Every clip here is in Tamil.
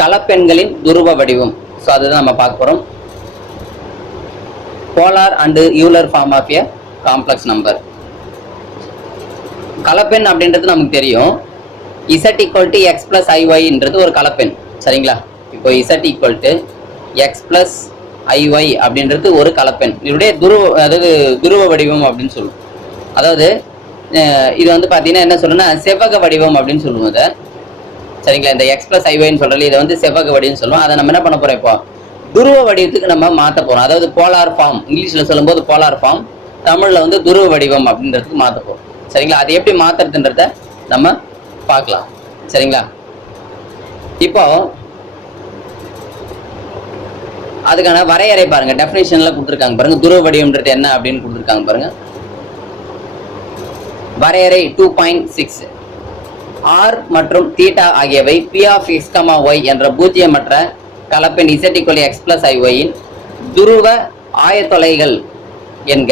கலப்பெண்களின் துருவ வடிவம். ஸோ அதுதான் நம்ம பார்க்க போறோம். Polar and Euler form of a complex number. கலப்பெண் அப்படின்றது நமக்கு தெரியும். z = x + iy ஒரு கலப்பெண். சரிங்களா? இப்போ z = x + iy அப்படின்றது ஒரு கலப்பெண். இதனுடைய துருவ வடிவம் அப்படின்னு சொல்லுவோம். அதாவது இது வந்து பார்த்தீங்கன்னா என்ன சொல்லணும்னா செவ்வக வடிவம் அப்படின்னு சொல்லுவோம் அதை. சரிங்களா? இந்த x + iy சொல்றதுல இதை வந்து செவ்வக வடிவம் சொல்லுவோம். அதை நம்ம என்ன பண்ண போறோம், இப்போ துருவ வடிவத்துக்கு நம்ம மாற்ற போறோம். அதாவது போலார் ஃபார்ம், இங்கிலீஷ்ல சொல்லும்போது போலார் ஃபார்ம், தமிழ்ல வந்து துருவ வடிவம் அப்படின்றதுக்கு மாற்ற போறோம். சரிங்களா? அது எப்படி மாத்துறதுன்றத நம்ம பார்க்கலாம். சரிங்களா? இப்போ அதுக்கான வரையறை பாருங்க, டெஃபினிஷன்ல கொடுத்துருக்காங்க பாருங்க. துருவ வடிவம்ன்றது என்ன அப்படின்னு கொடுத்துருக்காங்க பாருங்க. வரையறை 2.6 r மற்றும் தீட்டா ஆகியவை p of x, y என்ற பூஜ்ஜியமற்ற கலப்பெண் z = x + iy இன் துருவ ஆயத்தொலைகள் என்க.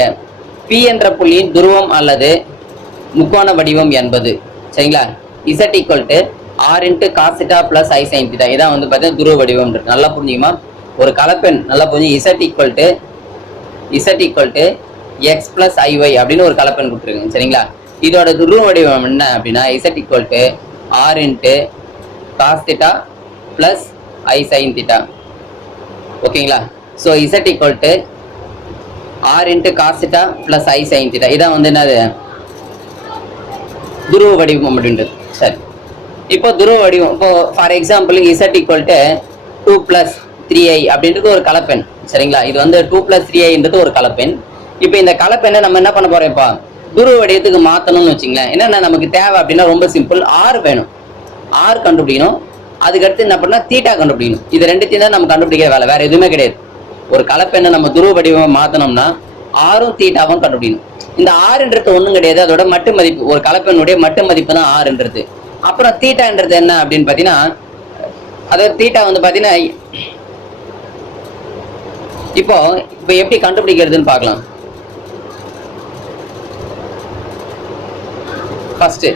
p என்ற புள்ளியின் துருவம் அல்லது முக்கோண வடிவம் என்பது. சரிங்களா? z = r × cos θ + i sin θ. இதான் வந்து பார்த்தீங்கன்னா துருவ வடிவம். நல்லா புரிஞ்சுக்குமா? ஒரு கலப்பெண் நல்லா புரிஞ்சு. z = x + iy அப்படின்னு ஒரு கலப்பெண் கொடுத்துருங்க. சரிங்களா? இதோட துருவ வடிவம் என்ன அப்படின்னா z = r × cos θ + i sin θ. ஓகேங்களா? So z = r × cos θ + i sin θ. இதான் வந்து என்னது துருவ வடிவம் அப்படின்றது. சரி, இப்போ துருவ வடிவம், இப்போ ஃபார் எக்ஸாம்பிள் z = 2 + 3i அப்படின்றது ஒரு கலப்பெண். சரிங்களா? இது வந்து 2 + 3iன்றது ஒரு கலப்பெண். இப்போ இந்த கலப்பெண்ணை நம்ம என்ன பண்ண போறோம், இப்போ துருவ வடிவத்துக்கு மாற்றணும்னு வச்சுங்களேன். என்னென்ன நமக்கு தேவை அப்படின்னா ரொம்ப சிம்பிள். r வேணும், r கண்டுபிடிக்கணும். அதுக்கடுத்து என்ன பண்ணா தீட்டா கண்டுபிடிக்கணும். இது ரெண்டுத்தையும் தான் நம்ம கண்டுபிடிக்கிற வேலை, வேற எதுவுமே கிடையாது. ஒரு கலப்பெண்ணை நம்ம துருவ வடிவம் மாற்றணும்னா ஆரும் தீட்டாவும் கண்டுபிடிக்கணும். இந்த ஆறுன்றது ஒன்றும் கிடையாது, அதோட மட்டு மதிப்பு. ஒரு கலப்பெண்ணுடைய மட்டு மதிப்பு தான் ஆறுன்றது. அப்புறம் தீட்டான்றது என்ன அப்படின்னு பார்த்தீங்கன்னா, அதாவது தீட்டா வந்து பார்த்தீங்கன்னா இப்போ எப்படி கண்டுபிடிக்கிறதுன்னு பார்க்கலாம். ஃபர்ஸ்ட்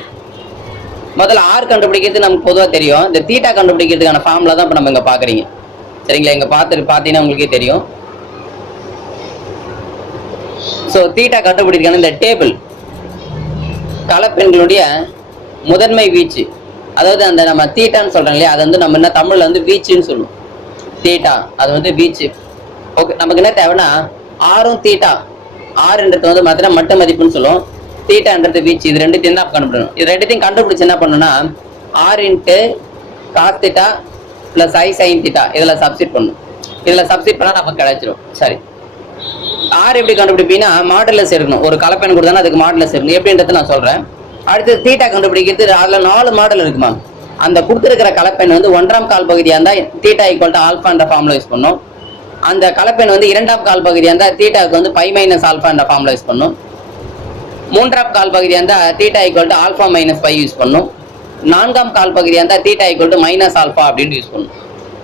முதல்ல ஆர் கண்டுபிடிக்கிறது நமக்கு பொதுவாக தெரியும். இந்த தீட்டா கண்டுபிடிக்கிறதுக்கான ஃபார்முலா தான் இப்போ நம்ம இங்கே பார்க்குறீங்க. சரிங்களா? இங்கே பார்த்தீங்கன்னா உங்களுக்கே தெரியும். ஸோ தீட்டா கண்டுபிடிக்கான இந்த டேபிள் கலப்பெண்களுடைய முதன்மை வீச்சு, அதாவது அந்த நம்ம தீட்டான்னு சொல்றோம் இல்லையா, அது வந்து நம்ம என்ன தமிழ்ல வந்து வீச்சுன்னு சொல்லுவோம். தீட்டா அது வந்து வீச்சு. ஓகே, நமக்கு என்ன தேவைன்னா ஆரும் தீட்டா, ஆறுன்றது வந்து பார்த்தீங்கன்னா மட்டு மதிப்புன்னு சொல்லுவோம், தீட்டான்றது வீச்சு. இது ரெண்டுத்தையும் தான் கண்டுபிடிக்கணும். இது ரெண்டுத்தையும் கண்டுபிடிச்சு என்ன பண்ணணும்னா r × cos θ + i sin θ இதில் சப்ஸ்டிட் பண்ணணும். இதில் சப்ஸ்டிட் பண்ணால் நமக்கு கிடைச்சிடும். சரி, ஆர் எப்படி கண்டுபிடிப்பீங்கன்னா மாடுலஸ் எடுக்கணும். ஒரு கலப்பெண் கொடுத்தா அதுக்கு மாடுலஸ் எடுக்கணும். எப்படின்றது நான் சொல்றேன். அடுத்து தீட்டா கண்டுபிடிக்கிறது அதுல 4 மாடல் இருக்குமா. அந்த கொடுத்துருக்கிற கலப்பெண் வந்து 1ஆம் கால் பகுதியாக இருந்தால் தீட்டா = ஆல்ஃபா என்ற ஃபார்முலா யூஸ் பண்ணும். அந்த கலப்பெண் வந்து 2ஆம் கால் பகுதியாக இருந்தால் தீட்டாவுக்கு வந்து π - α என்ற ஃபார்முலா யூஸ் பண்ணும். 3ஆம் கால் பகுதியாக இருந்தால் தீட்டா = α - π யூஸ் பண்ணும். 4ஆம் கால் பகுதியாக இருந்தால் தீட்டா = α அப்படின்னு யூஸ் பண்ணும்.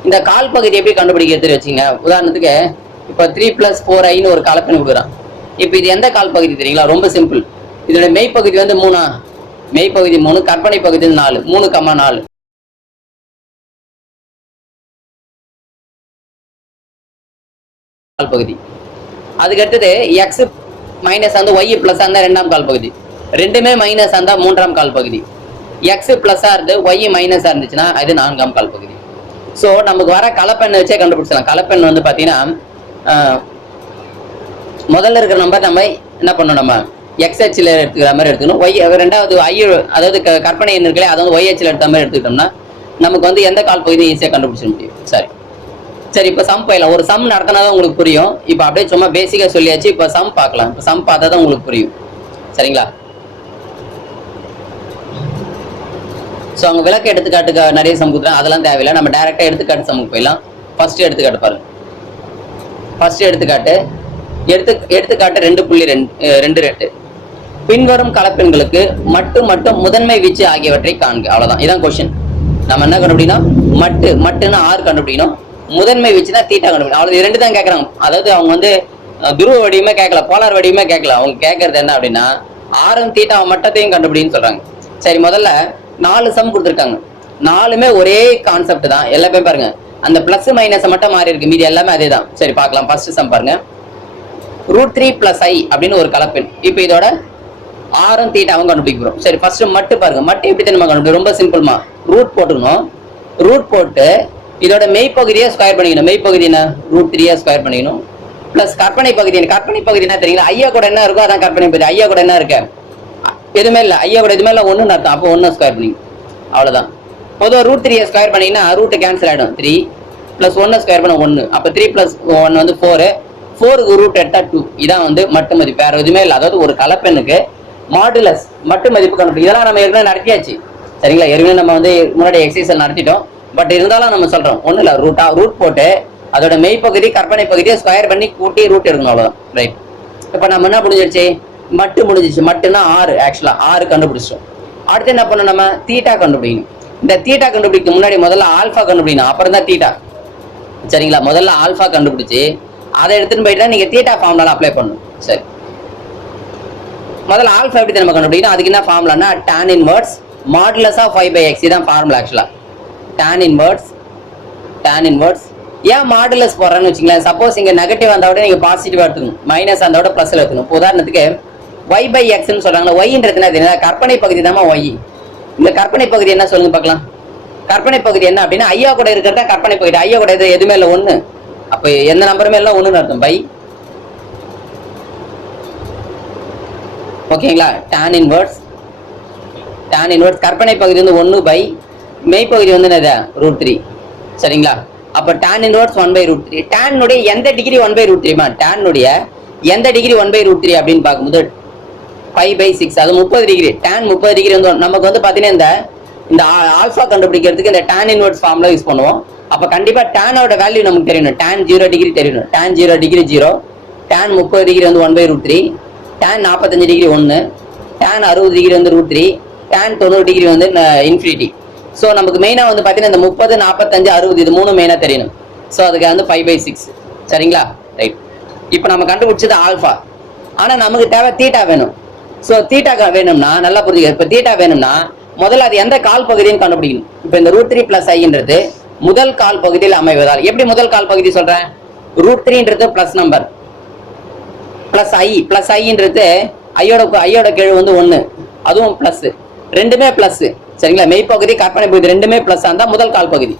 இந்த கால் பகுதி எப்படி கண்டுபிடிக்கிறது வச்சுங்க. உதாரணத்துக்கு இப்போ 3 + 4i ஒரு கலப்பெண் கொடுக்குறான். இப்போ இது எந்த கால் பகுதி தெரியுங்களா? ரொம்ப சிம்பிள். இதோட மெய்ப்பகுதி வந்து 3, மெய்ப்பகுதி 3, கற்பனை பகுதி 4, 3,4 கால் பகுதி. அதுக்கு அடுத்தது x மைனஸ் வந்து y பிளஸ் அந்த 2ஆம் கால் பகுதி, ரெண்டுமே மைனஸ் அந்த 3ஆம் கால் பகுதி. x பிளஸ் இருந்து y மைனஸ் இருந்துச்சுன்னா அது 4ஆம் கால் பகுதி. ஸோ நமக்கு வர கலப்பெண்ணை வச்சே கண்டுபிடிச்சலாம். கலப்பெண் வந்து பார்த்தீங்கன்னா முதல்ல இருக்கிற நம்பர் நம்ம என்ன பண்ணணும், நம்ம x அச்சில் எடுத்துக்கிற மாதிரி எடுத்துக்கணும். ரெண்டாவது ஐ, அதாவது கற்பனை எண் இருக்குல்ல, அதை வந்து y அச்சில் எடுத்த மாதிரி எடுத்துக்கிட்டோம்னா நமக்கு வந்து எந்த கால் பகுதியும் ஈஸியாக கண்டுபிடிச்ச முடியும். சரி, இப்போ சம் போயிடலாம். ஒரு சம் நடத்தினா தான் உங்களுக்கு புரியும். இப்போ அப்படியே சும்மா பேசிக்காக சொல்லியாச்சு. இப்போ சம் பார்க்கலாம். இப்போ சம் பார்த்தா தான் உங்களுக்கு புரியும். சரிங்களா? ஸோ அவங்க விளக்க எடுத்துக்காட்டுக்கு நிறைய சம் கொடுத்துறாங்க, அதெல்லாம் தேவையில்லை. நம்ம டைரெக்டாக எடுத்துக்காட்டு சமுக்கு போயிடலாம். ஃபர்ஸ்ட் எடுத்துக்காட்டு பாருங்க. ஃபர்ஸ்ட் எடுத்துக்காட்டு 2.22 பின்வரும் கலப்பெண்களுக்கு மட்டும் முதன்மை வீச்சு ஆகியவற்றை காண்க. அவ்வளவுதான், இதான் கொஸ்டின். நம்ம என்ன கண்டுபிடிக்கணும், மட்டுன்னா ஆர் கண்டுபிடிக்கணும், முதன்மை வீச்சுனா தீட்டா கண்டுபிடிக்கணும். அவ்வளவு, இது ரெண்டு தான் கேட்கறாங்க. அதாவது அவங்க வந்து துருவ வடிவமே கேட்கல, போலார் வடிவமே கேட்கல. அவங்க கேட்கறது என்ன அப்படின்னா ஆரும் தீட்டாவை மட்டத்தையும் கண்டுபிடின்னு சொல்றாங்க. சரி, முதல்ல 4 சம் கொடுத்துருக்காங்க. 4மே ஒரே கான்செப்ட் தான். எல்லாமே பாருங்க அந்த பிளஸ் மைனஸ் மட்டும் மாறி இருக்கு, மீதி எல்லாமே அதே தான். சரி பார்க்கலாம். ஃபர்ஸ்ட் சம் பாருங்க. √3 + i அப்படின்னு ஒரு கலப்பெண். இப்போ இதோட ஆரும் தீட்டாவும் கண்டுபிடிக்கிறோம். சரி ஃபர்ஸ்ட் மட்டு பாருங்க. மட்டு எப்படி தெரியுமா கண்டுபிடிக்கும்? ரொம்ப சிம்பிள்மா. ரூட் போட்டுக்கணும். ரூட் போட்டு இதோட மெய்ப்பகுதியை ஸ்கொயர் பண்ணிக்கணும். மெய்ப்பகுதி என்ன? √3 ஸ்கொயர் பண்ணிக்கணும். பிளஸ் கற்பனை பகுதி என்ன தெரியுங்களா? ஐயா கூட என்ன இருக்கோ அதான் கற்பனை பகுதி. ஐயா கூட என்ன இருக்கு? எதுவுமே இல்லை. ஐயா கூட எதுவுமே இல்லை, 1ன்னு அர்த்தம். அப்போ 1 ஸ்கொயர் பண்ணி அவ்வளவுதான். பொதுவாக √3 ஸ்கொயர் பண்ணீங்கன்னா ரூட் கேன்சல் ஆகிடும். 3 + 1 ஸ்கொயர் பண்ண 1. அப்போ 3 + 1 வந்து 4. 4க்கு ரூட் எடுத்தா 2. இதான் வந்து மட்டு மதிப்பு, வேற எதுவுமே இல்லை. அதாவது ஒரு கலப்பெண்ணுக்கு மாடுலஸ் மட்டு மதிப்பு கண்டுபிடிக்கும். இதெல்லாம் நம்ம ஏற்கனவே நடத்தியாச்சு சரிங்களா? ஏற்கனவே நம்ம வந்து முன்னாடி எக்ஸசைஸ் நடத்திட்டோம். பட் இருந்தாலும் நம்ம சொல்றோம் ஒன்றும் இல்லை. ரூட் போட்டு அதோட மெய்ப்பகுதி கற்பனை பகுதியை ஸ்கொயர் பண்ணி கூட்டி ரூட் எடுக்கணும், அவ்வளோதான். ரைட். இப்போ நம்ம என்ன முடிஞ்சிருச்சு? மட்டு முடிஞ்சிச்சு. மட்டுன்னா 6. ஆக்சுவலா 6 கண்டுபிடிச்சோம். அடுத்து என்ன பண்ணணும்? நம்ம தீட்டா கண்டுபிடிக்கணும். இந்த தீட்டா கண்டுபிடிக்க முன்னாடி முதல்ல ஆல்ஃபா கண்டுபிடிக்கணும், அப்புறம் தான் தீட்டா. சரிங்களா? முதல்ல ஆல்ஃபா கண்டுபிடிச்சு அதை எடுத்துட்டு போயிட்டா நீங்க தீட்டா ஃபார்முலா அப்ளை பண்ணணும். சரி, முதல்ல ஆல்ஃபா எப்படி நம்ம கண்டுபிடிக்கணும்? அதுக்கு என்ன ஃபார்முலானா tan inverse modulus of 5/x. இதான் ஃபார்முலா ஆக்சுவலா. tan இன்வர்ஸ் ஏன் மாடுலஸ் போடுறேன்னு வச்சுங்களேன். சப்போஸ் இங்க நெகட்டிவ் வந்தா விட நீங்க பாசிட்டிவா எடுத்துக்கணும், மைனஸ் அந்த விட பிளஸ்ல எடுக்கணும். உதாரணத்துக்கு y/x சொல்றாங்களா? yன்றது என்ன? கற்பனை பகுதி தான் y. இந்த கற்பனை பகுதி என்ன சொல்லுங்க பார்க்கலாம். கற்பனை பகுதி என்ன அப்படின்னா ஐயா கூட இருக்கிறதா கற்பனை பகுதி. ஐயா கூட எதுவுமே இல்லை, 1. அப்ப எந்த நம்பருமே எல்லாம் 1ன்னு அர்த்தம். பை ஓகேங்களா? tan இன்வர்ஸ் கற்பனை பகுதி வந்து 1 பை மெய்ப்பகுதி வந்து என்னது? √3. சரிங்களா? அப்ப tan இன்வர்ஸ் 1/√3. tan உடைய எந்த டிகிரி 1/√3மா? tan உடைய எந்த டிகிரி 1/√3 அப்படின்னு பார்க்கும்போது 5/6. அது 30 டிகிரி. tan 30 டிகிரி வந்து நமக்கு வந்து பாத்தீங்கன்னா இந்த ஆல்ஃபா கண்டுபிடிக்கிறதுக்கு இந்த tan இன்வர்ஸ் ஃபார்முலா யூஸ் பண்ணுவோம். அப்ப கண்டிப்பா tan ஓட வேல்யூ நமக்கு தெரியணும். tan 0 டிகிரி தெரியணும். tan 0 டிகிரி 0, tan 30 டிகிரி வந்து 1/√3, tan 45 டிகிரி 1, tan 60 டிகிரி வந்து √3, tan 90 டிகிரி வந்து இன்ஃபினிட்டி. ஸோ நமக்கு மெயினா வந்து பாத்தீங்கன்னா இந்த 30, 45, 60 இது 3 மெயினா தெரியணும். ஸோ அதுக்கு வந்து 5/6. சரிங்களா? ரைட். இப்போ நம்ம கண்டுபிடிச்சது ஆல்ஃபா. ஆனா நமக்கு தேவை தீட்டா வேணும். ஸோ தீட்டா வேணும்னா நல்லா புரிஞ்சுக்க. இப்போ தீட்டா வேணும்னா முதல்ல அது எந்த கால் பகுதின்னு கண்டுபிடிக்கணும். இப்போ இந்த √3 + iன்றது முதல் கால் பகுதியில் அமைவதால். எப்படி முதல் கால் பகுதி சொல்றேன்? √3ன்றது பிளஸ் நம்பர், பிளஸ் ஐன்றது ஐயோட கீழ் வந்து 1, அதுவும் பிளஸ். ரெண்டுமே பிளஸ். சரிங்களா? மெய்ப்பகுதி கற்பனை பகுதி ரெண்டுமே பிளஸ் இருந்தா முதல் கால் பகுதி.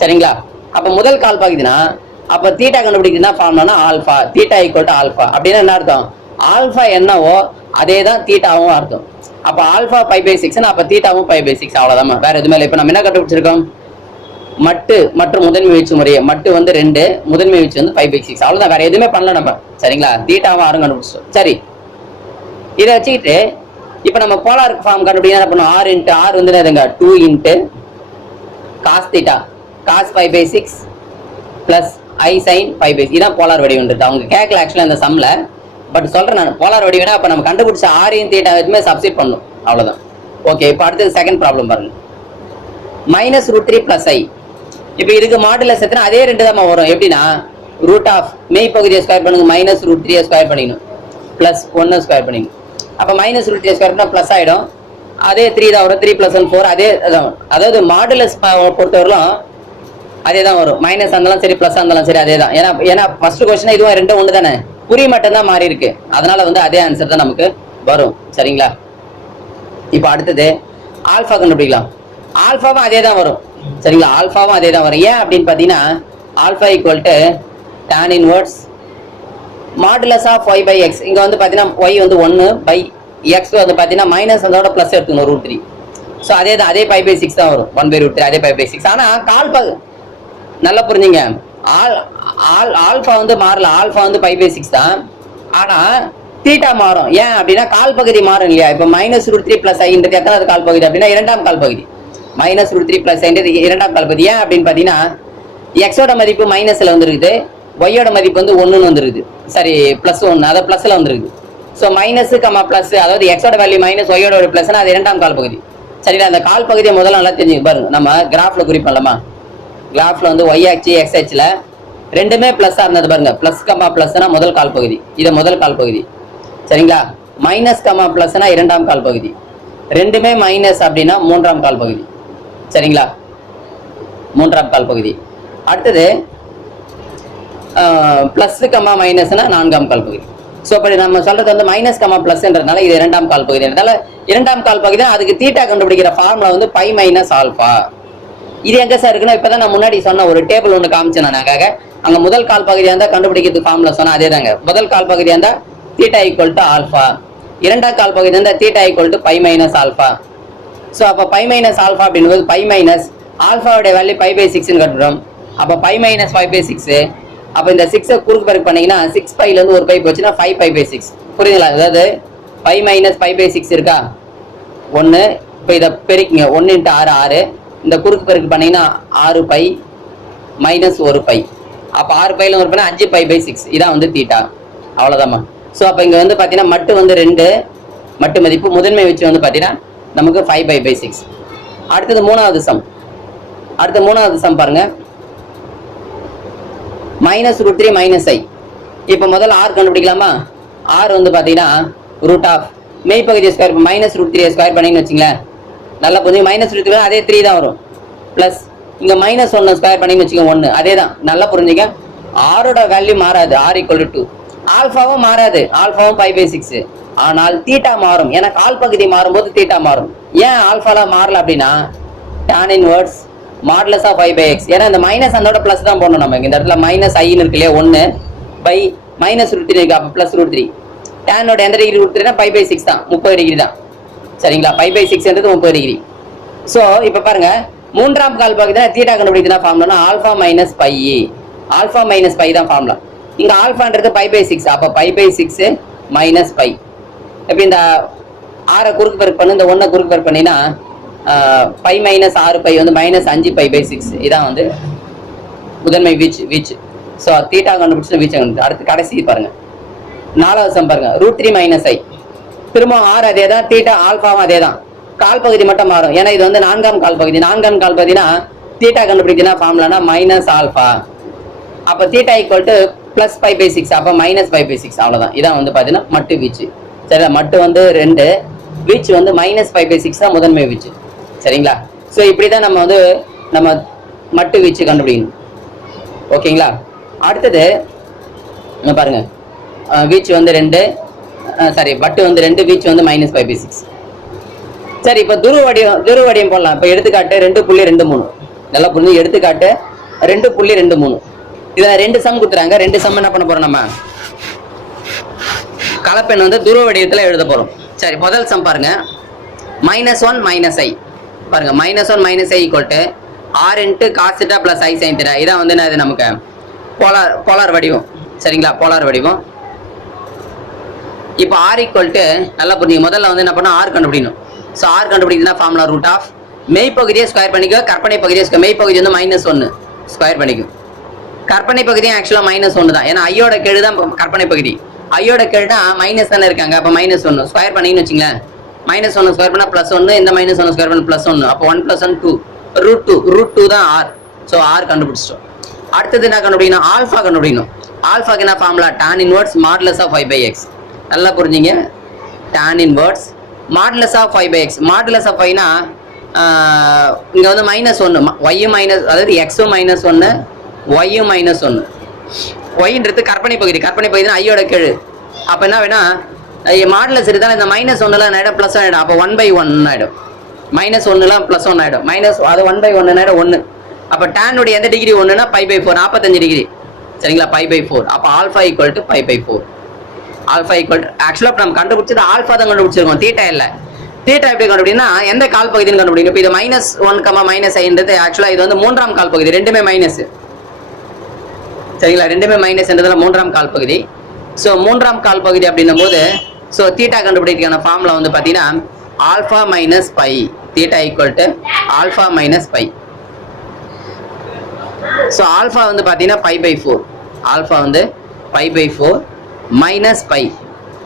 சரிங்களா? அப்ப முதல் கால் பகுதினா அப்ப தீட்டா கண்டுபிடிக்கிறதுனா ஃபார்முலானா alpha. Theta equal to alpha. அப்படின்னா என்ன அர்த்தம்? ஆல்ஃபா என்னவோ அதே தான் தீட்டாவும் அர்த்தம். அப்ப ஆல்ஃபா 5/6 அப்ப தீட்டாவும் 5/6. அவ்வளவுதான், வேற எதுவுமே இல்லை. இப்ப நம்ம என்ன கண்டுபிடிச்சிருக்கோம்? மட்டு மற்றும் முதன்மை வீச்சு முறையை. மட்டு வந்து 2, முதன்மை வீச்சு வந்து 5/6. அவ்வளவுதான், வேற எதுவுமே பண்ணல நம்ம. சரிங்களா? தீட்டாவும் 6 கண்டுபிடிச்சோம். சரி, இதை வச்சுக்கிட்டு இப்ப நம்ம போலார் ஃபார்ம் கண்டுபிடிக்க என்ன பண்ணுவோம்? r × r வந்து என்னதுங்க? 2 × cos θ cos 5/6 plus i sin 5/6. இதான் போலார் வடிவம்ன்றது. அவங்க கேட்கல ஆக்சுவலா இந்த சம்ல. பட் சொல்றேன் நான் போலார் வடிவம்னா அப்ப நம்ம கண்டுபிடிச்ச r யும் θ எதுவுமே சப்ஸ்டிட் பண்ணணும், அவ்வளவுதான். ஓகே, இப்போ அடுத்தது செகண்ட் ப்ராப்ளம் பாருங்க. -√3 + i. இப்போ இதுக்கு மாடுலஸ் எத்தனை? அதே 2 தான் வரும். எப்படின்னா ரூட் ஆஃப் மெய் பகுதியை ஸ்கொயர் பண்ணுங்க, -√3 ஸ்கொயர் பண்ணிக்கணும், பிளஸ் 1 ஸ்கொயர் பண்ணிக்கணும். அப்ப -√3 ஸ்கொயர் பண்ணா பிளஸ் ஆயிடும். அதே 3 தான் வரும். 3 + 1 4. அதே அதாவது மாடுலஸ் பொறுத்தவரையிலும் அதே தான் வரும். மைனஸ் இருந்தாலும் சரி, பிளஸ் இருந்தாலும் சரி, அதே தான். ஏன்னா ஃபர்ஸ்ட் கொஸ்டின் இதுவும் 2 1 தானே, குறி மட்டும் தான் மாறி இருக்கு. அதனால வந்து அதே ஆன்சர் தான் நமக்கு வரும். சரிங்களா? இப்போ அடுத்தது ஆல்ஃபா கண்டுபிடிக்கலாம். ஆல்ஃபாவும் அதே தான் வரும். சரிங்களா? ஆல்ஃபாவும் அதே தான் வரும். ஏன் அப்படின்னு பாத்தீங்கன்னா alpha = tan inverse modulus of y/x. இங்க வந்து பாத்தீங்கன்னா y வந்து 1/x வந்து பாத்தீங்கன்னா மைனஸ் அதோட பிளஸ் எடுத்துக்கணும், √3. ஸோ அதே தான், அதே 5/6 தான் வரும். 1/√3 அதே 5/6. ஆனா நல்லா புரிஞ்சுங்க, ஆல்ஃபா வந்து மாறல. ஆல்ஃபா வந்து 5/6 தான். ஆனா தீட்டா மாறும். ஏன் அப்படின்னா கால் பகுதி மாறும் இல்லையா? இப்போ -√3 + iன்றது எத்தனாவது கால் பகுதி அப்படின்னா 2ஆம் கால் பகுதி. -√3 + iன்றது 2ஆம் கால் பகுதி. ஏன் அப்படின்னு பாத்தீங்கன்னா எக்ஸோட மதிப்பு மைனஸ்ல வந்துருக்குது, ஒய்யோட மதிப்பு வந்து 1ன்னு வந்துருக்குது. சரி, +1 அதை பிளஸ்ல வந்துருக்குது. ஸோ மைனஸ் கமா பிளஸ், அதாவது எக்ஸோட வேல்யூ மைனஸ் ஒய்யோட பிளஸ்னா அது 2ஆம் கால் பகுதி. சரிங்களா? அந்த கால் பகுதியை முதல்ல நல்லா தெரிஞ்சுக்க பாருங்க. நம்ம கிராஃப்ல குறிப்பிடலாமா? கிராஃப்ல வந்து y ஆக்சி x ஆக்சில ரெண்டுமே பிளஸ்ஸா இருந்தது பாருங்க. பிளஸ் கமா பிளஸ்னா முதல் கால் பகுதி, இது முதல் கால் பகுதி. சரிங்களா? மைனஸ் கமா பிளஸ்னா 2ஆம் கால் பகுதி. ரெண்டுமே மைனஸ் அப்படின்னா 3ஆம் கால் பகுதி. சரிங்களா? மூன்றாம் கால் பகுதி. அடுத்தது பிளஸ் கமா மைனஸ்னா நான்காம் கால் பகுதி. ஸோ அப்படி நம்ம சொல்றது வந்து மைனஸ் கமா பிளஸ்ன்றதுனால இது இரண்டாம் கால் பகுதி. இரண்டாம் கால் பகுதி தான். அதுக்கு தீட்டா கண்டுபிடிக்கிற ஃபார்முலா வந்து பை மைனஸ் ஆல்பா. இது எங்க சார் இருக்குன்னா இப்பதான் நான் முன்னாடி சொன்ன ஒரு டேபிள் ஒன்று காமிச்சேன் நானாக. அங்க முதல் கால் பகுதியா இருந்தா கண்டுபிடிக்கிறது ஃபார்முலா சொன்னா அதே தாங்க. முதல் கால் பகுதியா இருந்தா தீட்டா ஈக்குவல் டு ஆல்பா, இரண்டாம் கால் பகுதி இருந்தா theta equal to pi minus alpha. So அப்போ பை மைனஸ் ஆல்பா அப்படின்னும் பை மைனஸ் ஆல்பாவுடைய வேல்யூ பை பை சிக்ஸ்ன்னு கட்டுறோம். அப்போ பை மைனஸ் 5/6. அப்போ இந்த 6 குறுக்கு பெருக்கு பண்ணீங்கன்னா 6 பைல இருந்து ஒரு பை போச்சுன்னா 5 π/6. புரியுதுங்களா? அதாவது பை மைனஸ் 5/6 இருக்கா 1. இப்போ இதை பெருக்கிங்க 1 × 6 6. இந்த குறுக்கு பெருக்கு பண்ணீங்கன்னா 6 பை மைனஸ் 1 பை. அப்போ 6 பைல ஒரு பைனா 5 π/6. இதான் வந்து தீட்டா. அவ்வளோதாம்மா. ஸோ அப்போ இங்கே வந்து பார்த்தீங்கன்னா மட்டு வந்து 2 மட்டு மதிப்பு முதன்மை வச்சு வந்து பார்த்தீங்கன்னா நமக்கு 5 π/6. அடுத்தது மூணாவது சம். அடுத்த மூணாவது சம் பாருங்க. -√3 - i. இப்போ முதல்ல r கண்டுபிடிக்கலாமா? r வந்து பார்த்தீங்கன்னா ரூட் ஆஃப் மெய்ப்பகுதி ஸ்கொயர் -√3 ஸ்கொயர் பண்ணிங்கன்னு வச்சுங்களேன். நல்லா புரிஞ்சு -√3 அதே 3 தான் வரும். ப்ளஸ் இங்கே -1 ஸ்கொயர் பண்ணிங்கன்னு வச்சுக்கோங்க 1 அதே தான். நல்லா புரிஞ்சுங்க. ஆரோட வேல்யூ மாறாது. r = 2. ஆல்ஃபாவும் மாறாது. ஆல்ஃபாவும் 5/6. ஆனால் தீட்டா மாறும். ஏன்னா கால் பகுதி மாறும்போது தீட்டா மாறும். ஏன் ஆல்ஃபாலாம் மாறல அப்படின்னா tan inverse modulus of 5/x. ஏன்னா இந்த மைனஸ் அதோட பிளஸ் தான் போடணும். நம்ம இந்த இடத்துல மைனஸ் ஐன்னு இருக்கு இல்லையா 1 பை -√3 இருக்கு. அப்போ +√3. டேனோட எந்த டிகிரி கொடுத்துருன்னா 5/6 தான், 30 டிகிரி தான். சரிங்களா? 5/6ன்றது 30 டிகிரி. ஸோ இப்போ பாருங்க மூன்றாம் கால் பகுதி தான் தீட்டா கண்டுபிடிக்கிறதா formula alpha minus pi. Alpha minus pi தான் ஃபார்முலா. இங்க ஆல்ஃபான்றது 5/6. அப்போ 5/6 மைனஸ் பை. இப்போ இந்த 6 குறுக்கு பெருக்கு பண்ணு, இந்த 1 குறுக்கு பெருக்கு பண்ணினா பை மைனஸ் 6 பை வந்து -5 π/6. இதான் வந்து முதன்மை வீச்சு. ஸோ தீட்டா கண்டுபிடிச்சு வீச்சு கண்டுபிடிச்சு. அடுத்து கடைசி பாருங்க நாலாவது சம் பாருங்க. √3 - i. திரும்ப r அதே தான், தீட்டா ஆல்ஃபாவும் அதே தான். கால் பகுதி மட்டும் மாறும். ஏன்னா இது வந்து நான்காம் கால் பகுதி. நான்காம் கால் பகுதினா தீட்டா கண்டுபிடிக்கணும் ஃபார்முலானா மைனஸ் ஆல்ஃபா. அப்போ தீட்டா ஈக்குவல் டு +5/6. அப்போ -5/6. அவ்வளோதான். இதான் வந்து பார்த்தீங்கன்னா மட்டு வீச்சு. சரிங்களா? மட்டு வந்து 2, வீச்சு வந்து -5/6 தான் முதன்மை வீச்சு. சரிங்களா? ஸோ இப்படி தான் நம்ம வந்து நம்ம மட்டு வீச்சு கண்டுபிடிக்கணும். ஓகேங்களா? அடுத்தது பாருங்க வீச்சு வந்து 2 சாரி பட்டு வந்து 2, வீச்சு வந்து -5/6. சரி இப்போ துருவ வடிவம் போடலாம். இப்போ எடுத்துக்காட்டு 2.23. நல்லா புரிஞ்சு. எடுத்துக்காட்டு 2.23. இதில் 2 சம் கொடுத்துறாங்க. 2 சம் என்ன பண்ண போறோம் நம்ம கலப்பெண் வந்து துருவ வடிவத்தில் எழுத போறோம். சரி முதல் சம் பாருங்க. -1 - i. பாருங்க -1 - i = r × cos θ + i sin θ. இதான் வந்து இது நமக்கு போலார் வடிவம். சரிங்களா? போலார் வடிவம். இப்போ r = நல்லா புரிஞ்சுங்க. முதல்ல வந்து என்ன பண்ணணும் r கண்டுபிடிக்கணும். ஸோ r கண்டுபிடிக்கணும்னா ஃபார்முலா ரூட் ஆஃப் மெய்ப்பகுதியை ஸ்கொயர் பண்ணிக்கோ, கற்பனை பகுதியை மெய்ப்பகுதி வந்து -1 ஸ்கொயர் பண்ணிக்கும். கற்பனை பகுதியும் ஆக்சுவலாக -1 தான். ஏன்னா ஐயோட கெழு தான் கற்பனை பகுதி. ஐயோட கெழுனா மைனஸ் தானே இருக்காங்க. அப்போ -1 ஸ்கொயர் பண்ணிங்கன்னு வச்சுங்களேன். -1 ஸ்கொயர் பண்ணால் +1, இந்த -1 ஸ்கொயர் பண்ண +1. அப்போ 1 + 1 2. √2 தான் r. ஸோ r கண்டுபிடிச்சிட்டோம். அடுத்தது என்ன கண்டுபிடிக்கணும்? ஆல்ஃபா கண்டுபிடிக்கணும். ஆல்ஃபாக்கு என்ன formula? tan inverse modulus of 5/x. நல்லா புரிஞ்சுங்க. tan inverse modulus of 5/x. Modulus of 5னா இங்கே வந்து -1 ஒய்யும் மைனஸ், அதாவது எக்ஸும் -1 ஒய்யும் -1. ஒய்ன்றது கற்பனை பகுதி. கற்பனை பகுதி ஐயோட கெழு. அப்போ என்ன வேணா மாடுலஸ் இருந்தாலும் இந்த -1லாம் ஆகிடும், +1 ஆகிடும். அப்போ 1/1 ஆகிடும். -1லாம் +1 ஆகிடும். அது 1/1 ஆகிடும் 1. அப்போ டேனுடைய எந்த டிகிரி 1னா π/4 45 டிகிரி. சரிங்களா? π/4. அப்போ ஆல்ஃபா = π/4. ஆல்ஃபா ஆக்சுவலாக நம்ம கண்டுபிடிச்சது ஆல்ஃபா தான் கண்டுபிடிச்சிருக்கோம், தீட்டா இல்லை. தீட்டா எப்படி கண்டுபிடினா எந்த கால் பகுதின்னு கண்டுபிடிக்கணும். இப்போ இது -1, -i ஆக்சுவலாக இது வந்து மூன்றாம் கால் பகுதி. ரெண்டுமே மைனஸ். சரிங்களா? ரெண்டுமே மைனஸ்ன்றதுல மூன்றாம் கால் பகுதி. ஸோ மூன்றாம் கால் பகுதி அப்படின்னும் போது ஸோ தீட்டா கண்டுபிடிக்கான ஃபார்முலா வந்து பார்த்தீங்கன்னா alpha minus by. Theta = alpha minus by. So alpha வந்து பார்த்தீங்கன்னா π/4. ஆல்ஃபா வந்து π/4 மைனஸ் பை.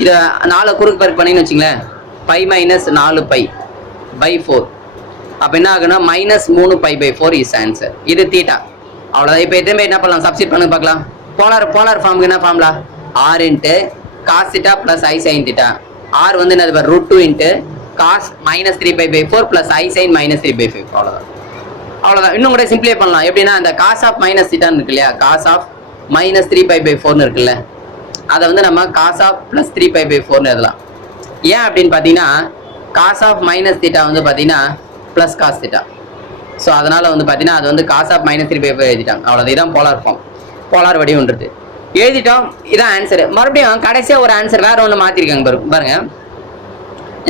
இதை 4 குறுக்கு பெருக்கு பண்ணின்னு வச்சுங்களேன். π - 4 π/4. அப்போ என்ன ஆகுனா -3 π/4 இஸ் ஆன்சர். இது தீட்டா. அவ்வளோதான். இப்போ எதுவுமே என்ன பண்ணலாம்? சப்ஸ்டிட் பண்ணி பார்க்கலாம். போலார் ஃபார்முக்கு என்ன formula? r × cos θ + i sin θ. r வந்து என்னது? √2 × cos -3 π/4 + i sin -3 π/4. அவ்வளோதான். அவ்வளவுதான். இன்னும் கூட சிம்பிளை பண்ணலாம். எப்படின்னா இந்த காஸ் ஆஃப் மைனஸ் தீட்டான்னு இருக்கு இல்லையா, காஸ் ஆஃப் மைனஸ் 3π/4 இருக்குல்ல, அதை வந்து நம்ம காஸ் ஆஃப் பிளஸ் 3π/4 எழுதலாம். ஏன் அப்படின்னு பார்த்தீங்கன்னா காஸ் ஆஃப் மைனஸ் தீட்டா வந்து பார்த்தீங்கன்னா பிளஸ் காஸ் தீட்டா. ஸோ அதனால வந்து பார்த்தீங்கன்னா அது வந்து காஸ் ஆஃப் மைனஸ் 3π/4 எழுதிட்டாங்க. அவ்வளோதான். இதான் போலார் ஃபார்ம், போலார் வடிவம்ன்றது எழுதிட்டோம். இதான் ஆன்சர். மறுபடியும் கடைசியாக ஒரு ஆன்சர் வேற ஒன்று மாற்றிருக்காங்க பாருங்க.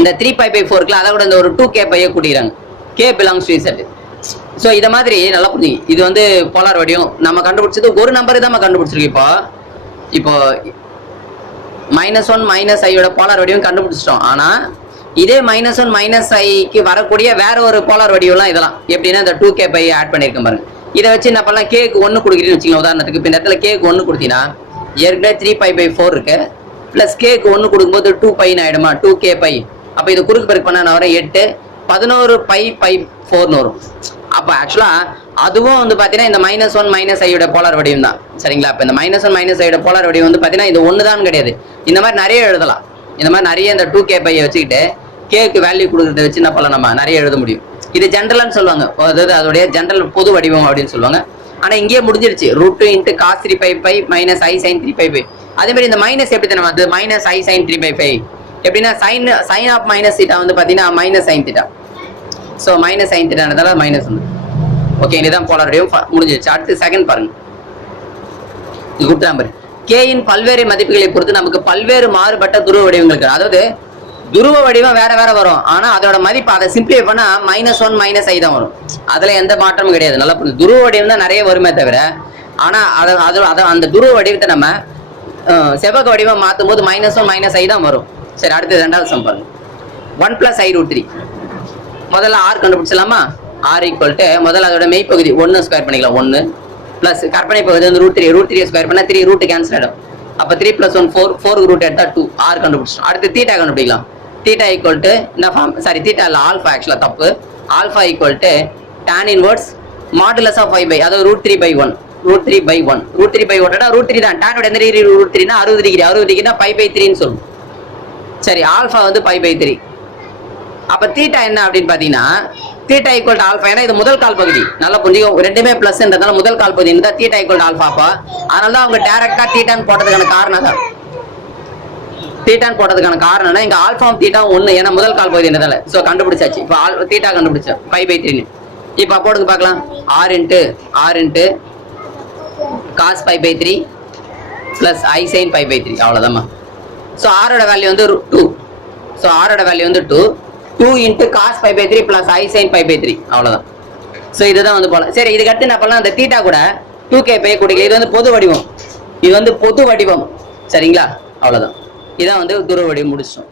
இந்த 3π/4க்குல அதை கூட இந்த ஒரு 2k/யை கூட்டிக்கிறாங்க. k belongs to z. So இதை மாதிரி நல்லா புரிஞ்சுங்க. இது வந்து போலார் வடிவம். நம்ம கண்டுபிடிச்சது ஒரு நம்பர் தான் நம்ம கண்டுபிடிச்சிருக்கோம். இப்போ -1 -i போலார் வடிவம் கண்டுபிடிச்சிட்டோம். ஆனால் இதே -1 -iக்கு வரக்கூடிய வேற ஒரு போலார் வடிவம்லாம் இதெல்லாம் எப்படின்னா இந்த 2k/ஐ ஆட் பண்ணியிருக்கேன் பாருங்க. இதை வச்சு என்ன பண்ணலாம், கேக்கு 1 கொடுக்குறீன்னு வச்சுக்கலாம். உதாரணத்துக்கு இப்போ இந்த இடத்துல கேக்கு 1 கொடுத்தீங்கன்னா ஏற்கனவே 3π/4 இருக்கு, பிளஸ் கேக்கு 1 கொடுக்கும்போது 2πன்னு ஆயிடுமா, 2k/. அப்போ இது குறுக்கு பெருக்கு பண்ண வரும் 8 11π/4 வரும். அப்போ ஆக்சுவலா அதுவும் வந்து பார்த்தீங்கன்னா இந்த -1 -i போலார் வடிவம் தான். சரிங்களா? இப்போ இந்த -1 -i போலார் வடிவம் வந்து பார்த்தீங்கன்னா இது ஒன்று தான் கிடையாது. இந்த மாதிரி நிறைய எழுதலாம். இந்த மாதிரி நிறைய இந்த 2k/ஐ வச்சுக்கிட்டு கேக்கு வேல்யூ கொடுக்குறத வச்சு என்ன பண்ணலாம், நம்ம நிறைய எழுத முடியும். இது ஜென்ரல்னு சொல்லுவாங்க, அதாவது அதோடைய ஜென்ரல் பொது வடிவம் அப்படின்னு சொல்லுவாங்க. ஆனால் இங்கேயே முடிஞ்சிருச்சு. √2 × cos 3π/5 - i sin 3π/5. அதே மாதிரி இந்த மைனஸ் எப்படி தானே வந்து -i sin 3π/5 எப்படின்னா சைன் ஆஃப் மைனஸ் தீட்டா வந்து பார்த்தீங்கன்னா minus sine theta. So minus sine தீட்டான்றதால மைனஸ் வந்து ஓகே. இதுதான் போலார் வடிவம் முடிஞ்சிருச்சு. அடுத்து செகண்ட் பாருங்க. இது கொடுத்தா பாரு, கேயின் பல்வேறு மதிப்புகளை பொறுத்து நமக்கு பல்வேறு மாறுபட்ட துருவ வடிவங்களுக்கு, அதாவது துருவ வடிவம் வேற வேற வரும். ஆனா அதோட மதிப்பு அதை சிம்பிளை பண்ணா -1 -i தான் வரும். அதுல எந்த மாற்றமும் கிடையாது. நல்லா புரிஞ்சு. துருவ வடிவம் தான் நிறைய வருமே தவிர, ஆனா அந்த துருவ வடிவத்தை நம்ம செவ்வக வடிவம் மாற்றும் போது -1 -i தான் வரும். சரி, அடுத்து ரெண்டாவது சம் பாருங்க. 1 + i√3. முதல்ல ஆர் கண்டுபிடிச்சலாமா? ஆர் ஈக்குவல் டு முதல்ல அதோட மெய்ப்பகுதி 1 ஸ்கொயர் பண்ணிக்கலாம். 1 பிளஸ் கற்பனை பகுதி வந்து √3 ஸ்கொயர் பண்ணா 3 ரூட் கேன்சல் ஆயிடும். அப்ப 3 + 1 4 4 ரூட் எடுத்தா 2. ஆர் கண்டுபிடிச்சோம். அடுத்து தீட்டா கண்டுபிடிக்கலாம். தீட்டா ஈக்குவல் டு இந்த ஃபார்ம், சாரி தீட்டா இல்ல ஆல்ஃபா, ஆக்சுவலா தப்பு. Alpha equal to tan inverse modulus of 5 அதாவது √3/1. √3/1 √3 தான். tan எந்த டிகிரி √3 னா 60 டிகிரி. 60 டிகிரினா π/3ன்னு சொல்லும். சரி, ஆல்ஃபா வந்து π/3. அப்ப தீட்டா என்ன அப்படின்னு பாத்தீங்கன்னா தீட்டா ஈக்குவல் டு ஆல்ஃபா. ஏன்னா இது முதல் கால் பகுதி, நல்லா புரிஞ்சுக்கோ. ரெண்டுமே பிளஸ்ன்றதால முதல் கால் பகுதி இருந்தா தீட்டா ஈக்குவல் டு ஆல்ஃபாப்பா. அதனால தான் அவங்க டைரக்டா தீட்டான்னு போட்டதுக்கான காரணம் தான். தீட்டான்னு போட்டதுக்கான காரணம்னா இங்க ஆல்ஃபாவும் தீட்டாவும் ஒண்ணு, ஏன்னா முதல் கால் பகுதின்றதால. ஸோ கண்டுபிடிச்சாச்சு. இப்போ தீட்டா கண்டுபிடிச்சோம் π/3ன்னு. இப்போ போடுங்க பார்க்கலாம். r × cos π/3 plus i sin π/3. அவ்வளவுதாம்மா. ஸோ ஆரோட வேல்யூ வந்து 2. ஸோ ஆரோட வேல்யூ வந்து 2 × cos π/3 பிளஸ் i sin π/3. அவ்வளவுதான். ஸோ இதுதான் வந்து போலாம். சரி, இதுக்கு அடுத்து என்ன பண்ணலாம், அந்த தீட்டா கூட 2k/ஐ கொடுக்கல. இது வந்து பொது வடிவம். இது வந்து பொது வடிவம். சரிங்களா? அவ்வளவுதான். இதான் வந்து துருவ வடிவம் முடிச்சிட்டோம்.